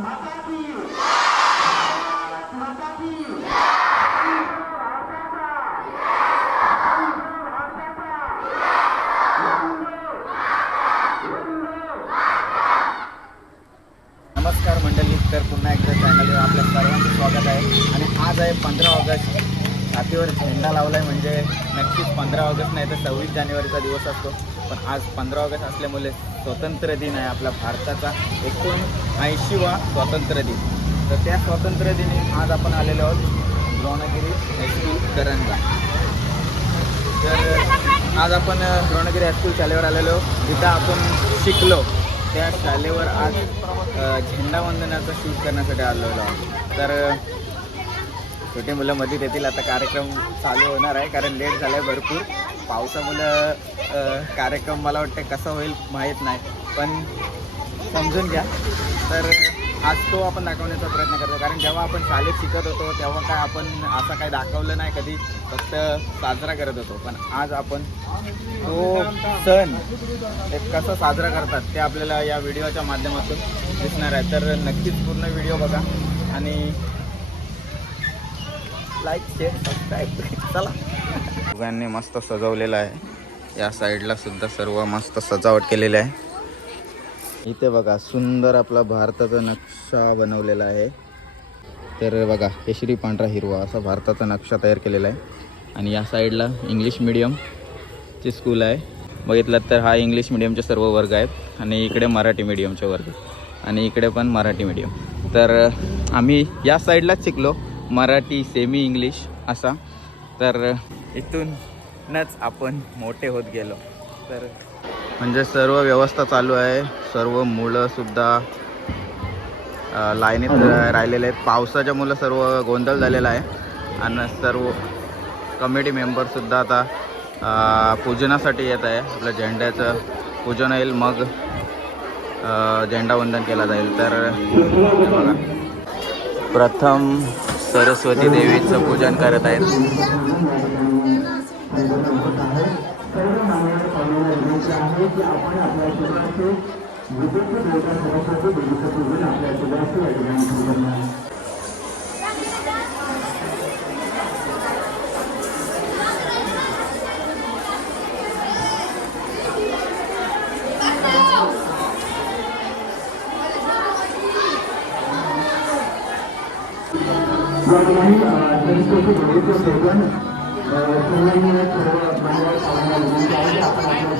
नमस्कार मंडळी तर पुन्हा एकदा चॅनलवर आपल्या सर्वांचं स्वागत आहे. आणि आज आहे पंधरा ऑगस्ट. छातीवर झेंडा लावला आहे म्हणजे नक्कीच पंधरा ऑगस्ट नाही तर सव्वीस जानेवारीचा दिवस असतो. पण आज पंधरा ऑगस्ट असल्यामुळे स्वतंत्र दिन आहे आपला भारताचा. एकूण ऐंशीवा स्वातंत्र्य दिन. तर त्या स्वातंत्र्य दिनी आज आपण आलेलो आहोत द्रोणगिरी हायस्कूल करंजा. तर आज आपण द्रोणगिरी हायस्कूल शाळेवर आलेलो जिथं आपण शिकलो. त्या शाळेवर आज अ, झेंडावंदनाचा शूट करण्यासाठी आलेलो आहोत. तर छोटी छोटे मुलं मध्ये येतील. आता कार्यक्रम चालू होणार आहे कारण लेट झालं आहे भरपूर. पावसामुळं कार्यक्रम मला वाटतं कसा होईल माहीत नाही. पण समजून घ्या. तर आज तो आपण दाखवण्याचा प्रयत्न करतो. कारण जेव्हा आपण शाळेत शिकत होतो तेव्हा काय आपण असं काय दाखवलं नाही कधी. फक्त साजरा करत होतो. पण आज आपण तो सण एक कसं साजरा करतात ते आपल्याला या व्हिडिओच्या माध्यमातून दिसणार आहे. तर नक्कीच पूर्ण व्हिडिओ बघा. आणि लाईक शेअर सबस्क्राईब चला. दोघांनी मस्त सजवलेलं आहे. या साईडला सुद्धा सर्व मस्त सजावट केलेली आहे. इथे बघा सुंदर आपला भारताचा नक्षा बनवलेला आहे. तर बघा केशरी पांढरा हिरवा असा भारताचा नक्षा तयार केलेला आहे. आणि या साईडला इंग्लिश मिडियमचे स्कूल आहे. बघितलं तर हा इंग्लिश मिडियमचे सर्व वर्ग आहेत आणि इकडे मराठी मिडियमचे वर्ग आणि इकडे पण मराठी मिडियम. तर आम्ही या साईडलाच शिकलो मराठी सेमी इंग्लिश असा. तर इथूनच आपण मोठे होत गेलो. तर म्हणजे सर्व व्यवस्था चालू आहे. सर्व मुलंसुद्धा लाईनीत राहिलेले आहेत. पावसाच्या मुलं सर्व गोंधळ झालेला आहे. आणि सर्व कमिटी मेंबरसुद्धा आता पूजनासाठी येत आहे. आपल्या झेंड्याचं पूजन होईल मग झेंडावंदन केला जाईल. तर बघा. प्रथम सरस्वती देवीचं पूजन करत आहेत. Rồi đấy, chúng tôi sẽ gửi cho người dân, từ nay cho mọi người, mọi người, mọi người, mọi người,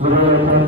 संपन्न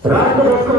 Trato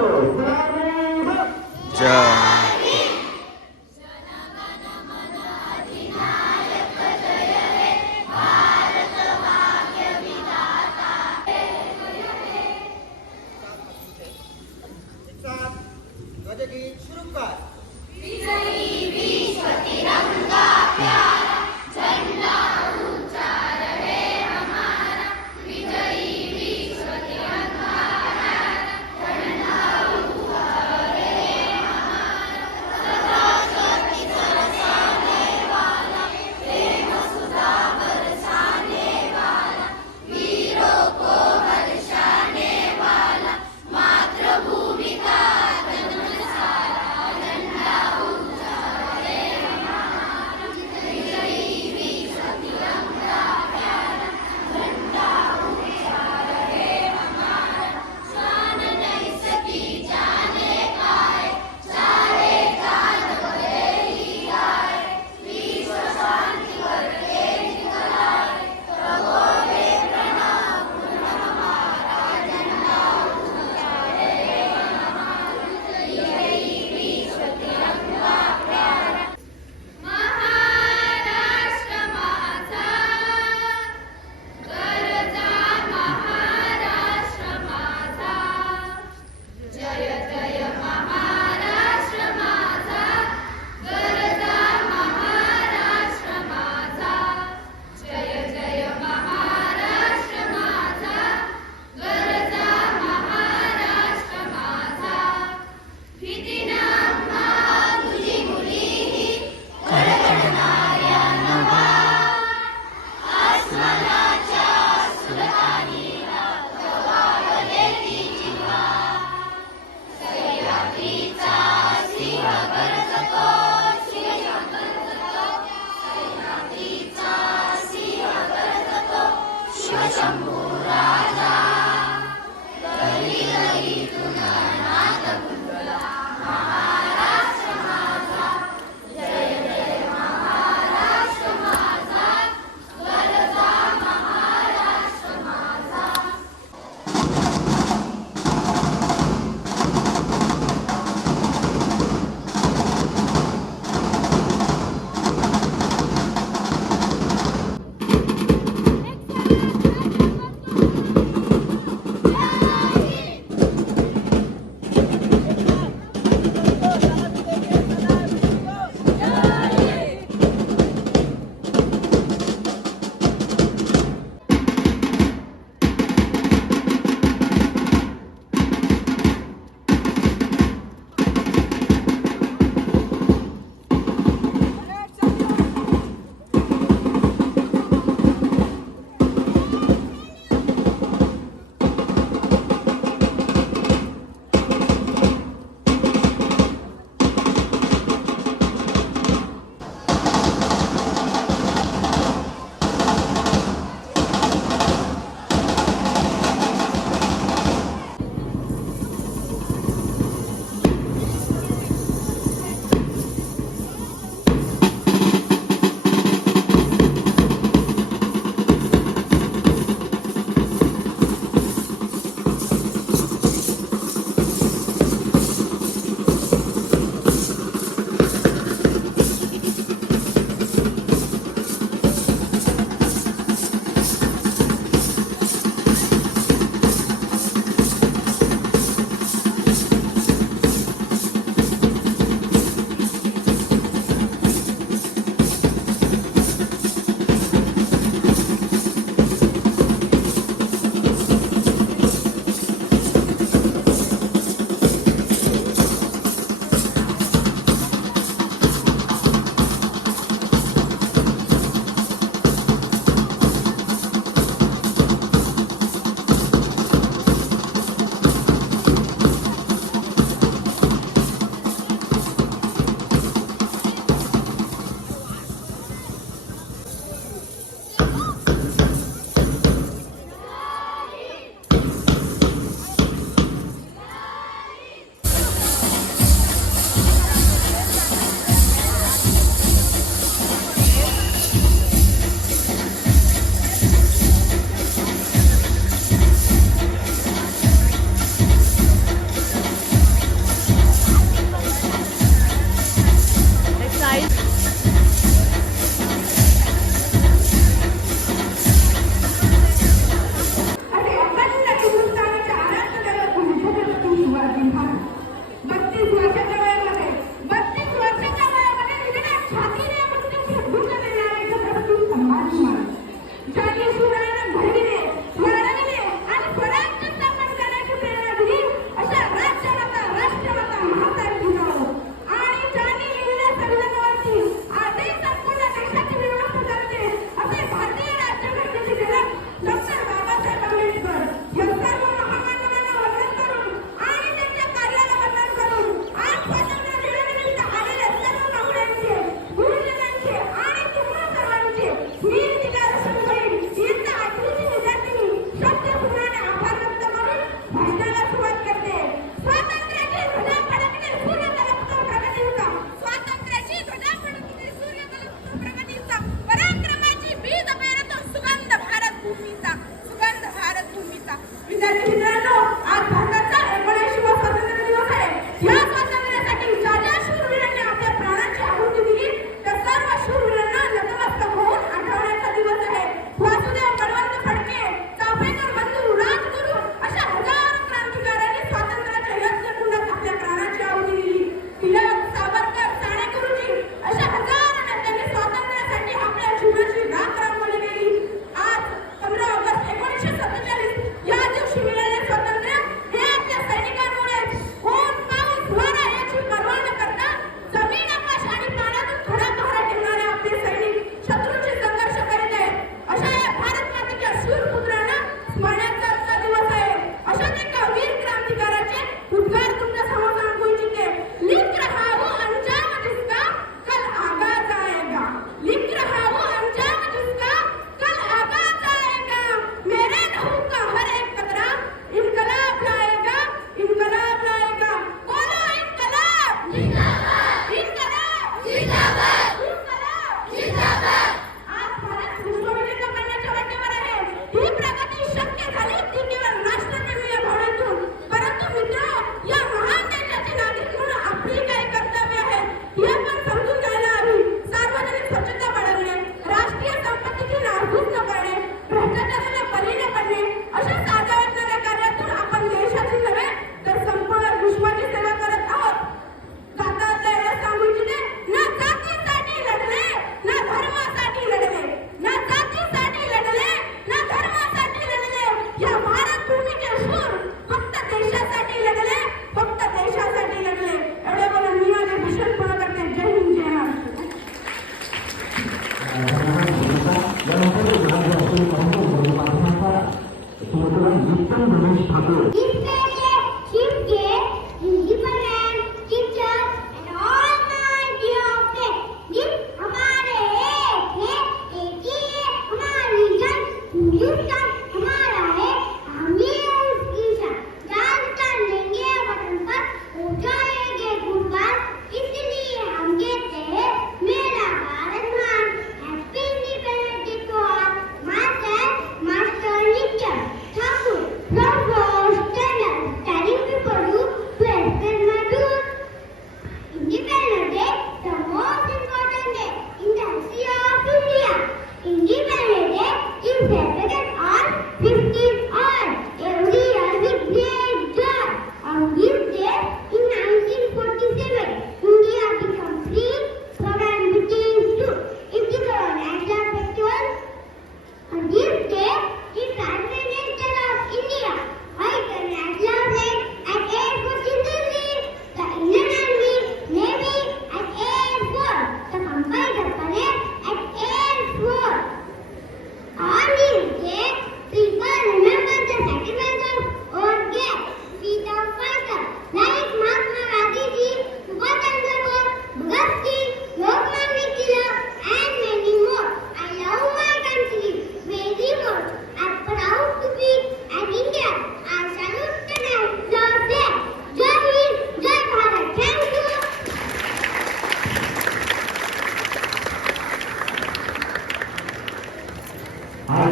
आज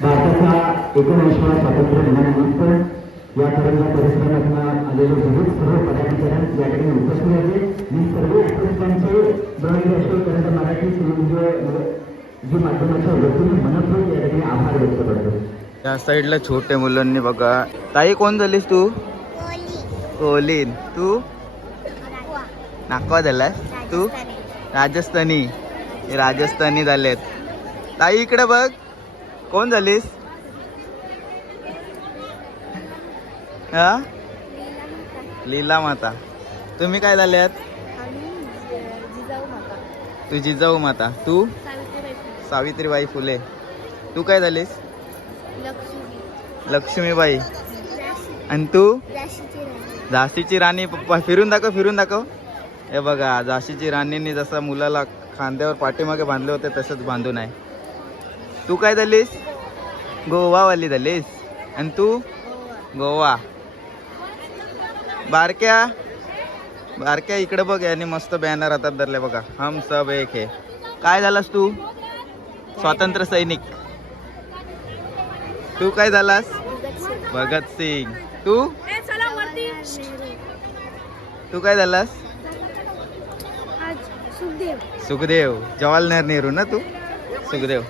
भारताच्या एकोणऐंशीव्या स्वातंत्र्य दिनानिमित्त या ठिकाणी परिसरातून आलेले विविध सर्व पदाधिकारी या ठिकाणी उपस्थित होते मी सर्व उपस्थितांचे ब्रह्मराष्ट्रपर्यंत मराठी म्हणजे जी माध्यमाच्या वतीने मनपूर्वक या ठिकाणी आभार व्यक्त करतो. त्या साईडला छोटे मुलांनी बघा. ताई कोण झालीस तू? कोलीन. तू? नाकवा झालास? तू? राजस्थानी. हे राजस्थानी झालेत ताई इकडे बघ. कोण झालीस? हा? लीला माता. तुम्ही काय झाल्यात तू जिजाऊ माता. तू? सावित्रीबाई फुले. तू काय झालीस? लक्ष्मीबाई. आणि तू? झाशीची राणी. फिरून दाखव फिरून दाखव. हे बघा झाशीची राणींनी जसं मुलाला खांद्यावर पाठीमागे बांधले होते तसंच बांधून आहे. तू काय झालीस? गोवावाली झालीस. आणि तू? गोवा. बारक्या? बारक्या इकडे बघ यांनी मस्त बॅनर हातात धरले बघा. हम सब एक हे. काय झालास तू? स्वातंत्र्य सैनिक. तू काय झालास? भगत सिंग. तू? तू काय झालास? सुखदेव. जवाहरलाल नेहरू ना तू? सुखदेव.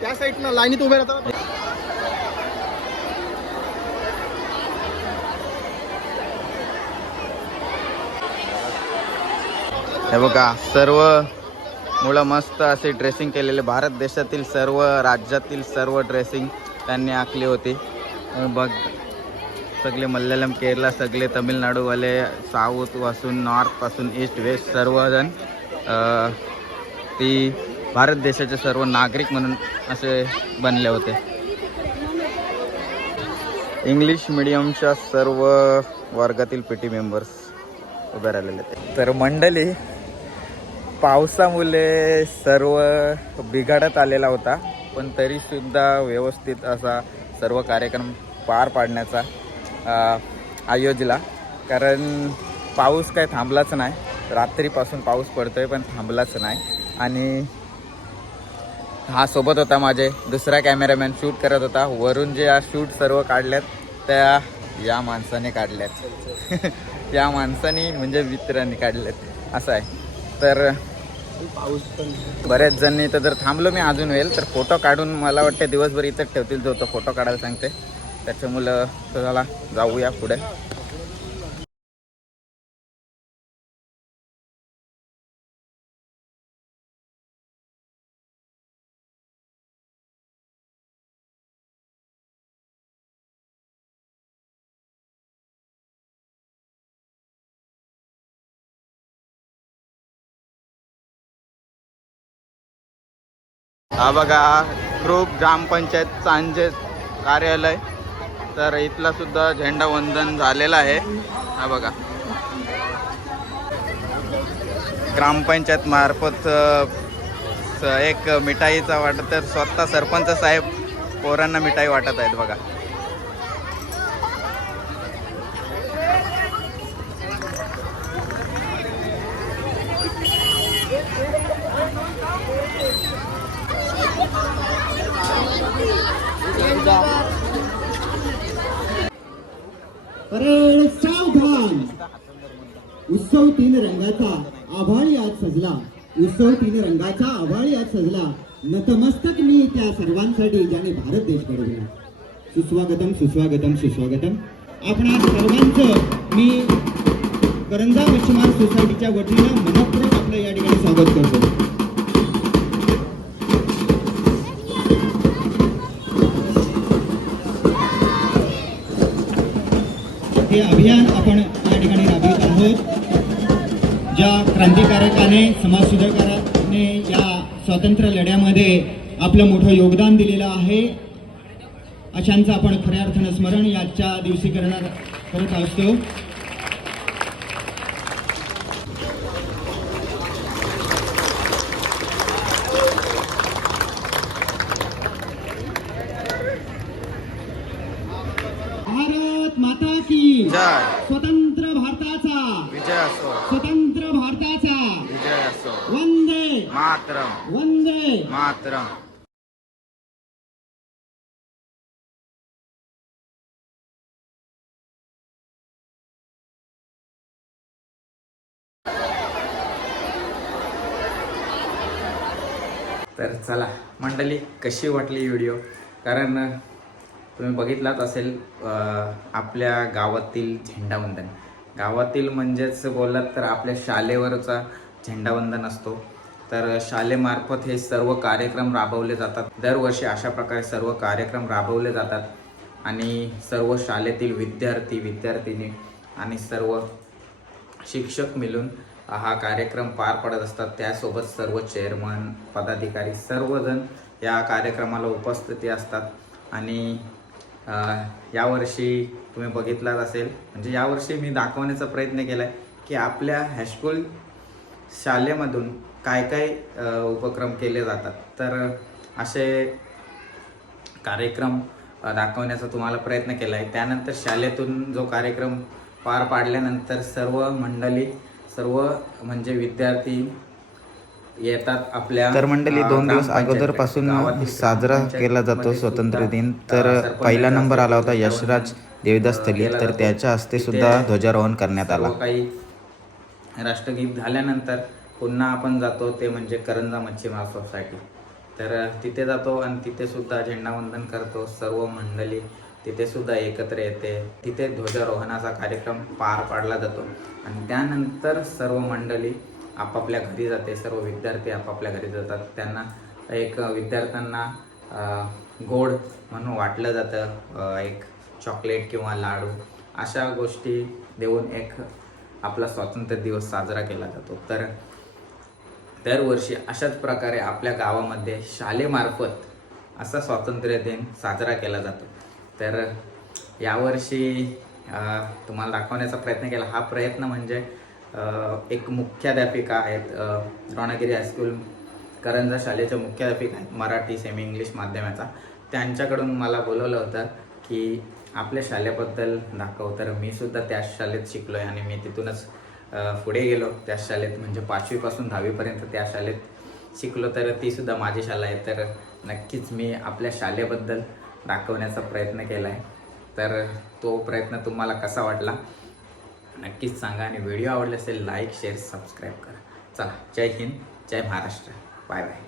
त्या साईडनं लाईनीत उभे राहतात. हे बघा सर्व मुलं मस्त असे ड्रेसिंग केलेले. भारत देशातील सर्व राज्यातील सर्व ड्रेसिंग त्यांनी आखली होती. बघ सगळे मल्याळम केरला सगळे तमिळनाडूवाले साऊथपासून नॉर्थपासून ईस्ट वेस्ट सर्वजण ती भारत देशाचे सर्व नागरिक म्हणून असे बनले होते. इंग्लिश मिडियमच्या सर्व वर्गातील पी टी मेंबर्स उभे राहिलेले होते तर मंडळी पावसामुळे सर्व बिघाडत आलेला होता पण तरीसुद्धा व्यवस्थित असा सर्व कार्यक्रम पार पाडण्याचा आयोजला. कारण पाऊस काय थांबलाच नाही. रात्रीपासून पाऊस पडतोय पण थांबलाच नाही. आणि हा सोबत होता माझे दुसरा कॅमेरामॅन शूट करत होता. वरून जे शूट सर्व काढल्यात त्या या माणसाने काढल्यात. या माणसाने म्हणजे मित्रांनी काढल्यात. असं आहे. तर पाऊस पण बऱ्याच जणांनी तर जर थांबलो मी अजून वेळ तर फोटो काढून मला वाटतं दिवसभर इथंच ठेवतील जो तो फोटो काढायला सांगते. त्याच्यामुळं चला जाऊया पुढे. हा बघा ग्रुप ग्रामपंचायत सांजे कार्यालय. तर इथला सुद्धा झेंडा वंदन झालेला आहे. हा बघा. ग्रामपंचायत मार्फत एक मिठाईचा वाटत तर स्वतः सरपंच साहेब पोरांना मिठाई वाटत आहेत बघा. परेड सावधान. उत्सव तीन रंगाचा आभाळी आज सजला. उत्सव तीन रंगाचा आभाळी आज सजला. नतमस्तक मी त्या सर्वांसाठी ज्याने भारत देश घडवला. सुस्वागतम सुस्वागतम सुस्वागतम. आपण सर्वांचं मी करंजा मच्छीमार सोसायटीच्या वतीनं मनपूर्वक आपलं या ठिकाणी स्वागत करतो. हे अभियान आपण या ठिकाणी राबवित आहोत. ज्या क्रांतिकारकाने समाजसुधारकाने या स्वातंत्र्य लढ्यामध्ये आपलं मोठं योगदान दिलेलं आहे. अशांचं आपण खऱ्या अर्थानं स्मरण याच्या दिवशी करणार करत असतो भारत माता की जय स्वतंत्र भारताचा विजय असो स्वतंत्र भारताचा विजय असो वंदे मातरम। वंदे। मातरम। तर चला मंडळी कशी वाटली व्हिडिओ कारण तुम्ही बघितलाच असेल आपल्या गावातील झेंडावंदन. गावातील म्हणजेच बोललात तर आपल्या शाळेवरचा झेंडावंदन असतो. तर शालेमार्फत हे सर्व कार्यक्रम राबवले जातात. दरवर्षी अशा प्रकारे सर्व कार्यक्रम राबवले जातात आणि सर्व शाळेतील विद्यार्थी विद्यार्थिनी आणि सर्व शिक्षक मिळून हा कार्यक्रम पार पडत असतात. त्यासोबत सर्व चेअरमन पदाधिकारी सर्वजण या कार्यक्रमाला उपस्थिती असतात. आणि यावर्षी तुम्ही बघितलाच असेल म्हणजे यावर्षी मी दाखवण्याचा प्रयत्न केला आहे की आपल्या हायस्कूल शाळेमधून काय काय उपक्रम केले जातात. तर असे कार्यक्रम दाखवण्याचा तुम्हाला प्रयत्न केला आहे त्यानंतर शाळेतून जो कार्यक्रम पार पाडल्यानंतर सर्व मंडळी सर्व म्हणजे विद्यार्थी येतात आपल्या तर मंडळी दोन दिवस अगोदरपासून साजरा केला जातो स्वातंत्र्य सुद्धा, दिन. तर पहिला नंबर आला होता यशराज देवदास थली. तर. त्याच्या हस्ते सुद्धा ध्वजारोहण करण्यात आला. काही राष्ट्रगीत झाल्यानंतर पुन्हा आपण जातो ते म्हणजे करंजा मच्छीमार सोसायटी तर तिथे जातो आणि तिथे सुद्धा झेंडावंदन करतो सर्व मंडळी तिथे सुद्धा एकत्र येते. तिथे ध्वजारोहणाचा कार्यक्रम पार पाडला जातो. आणि त्यानंतर सर्व मंडळी आपापल्या घरी जाते सर्व विद्यार्थी आपापल्या घरी जातात. त्यांना एक विद्यार्थ्यांना गोड म्हणून वाटलं जातं एक चॉकलेट किंवा लाडू. अशा गोष्टी देऊन एक आपला स्वातंत्र्य दिवस साजरा केला जातो. तर दरवर्षी अशाच प्रकारे आपल्या गावामध्ये शालेमार्फत असा स्वातंत्र्य दिन साजरा केला जातो. तर यावर्षी तुम्हाला दाखवण्याचा प्रयत्न केला हा प्रयत्न म्हणजे एक मुख्याध्यापिका आहेत अ, हायस्कूल करंजा शालेच्या मुख्याध्यापिका आहेत मराठी सेमी इंग्लिश माध्यमाचा. त्यांच्याकडून मला बोलवलं होतं की आपल्या शाळेबद्दल दाखव. तर मी सुद्धा त्याच शाळेत शिकलो आहे आणि मी तिथूनच पुढे गेलो त्या शाळेत म्हणजे पाचवीपासून दहावीपर्यंत त्या शाळेत शिकलो. तर ती सुद्धा माझी शाळा आहे. तर नक्कीच मी आपल्या शाळेबद्दल दाखवण्याचा प्रयत्न केला आहे तर तो प्रयत्न तुम्हाला कसा वाटला? नक्कीच सांगा आणि व्हिडिओ आवडले असेल लाईक शेअर सबस्क्राईब करा. चला जय हिंद जय महाराष्ट्र. Bye bye.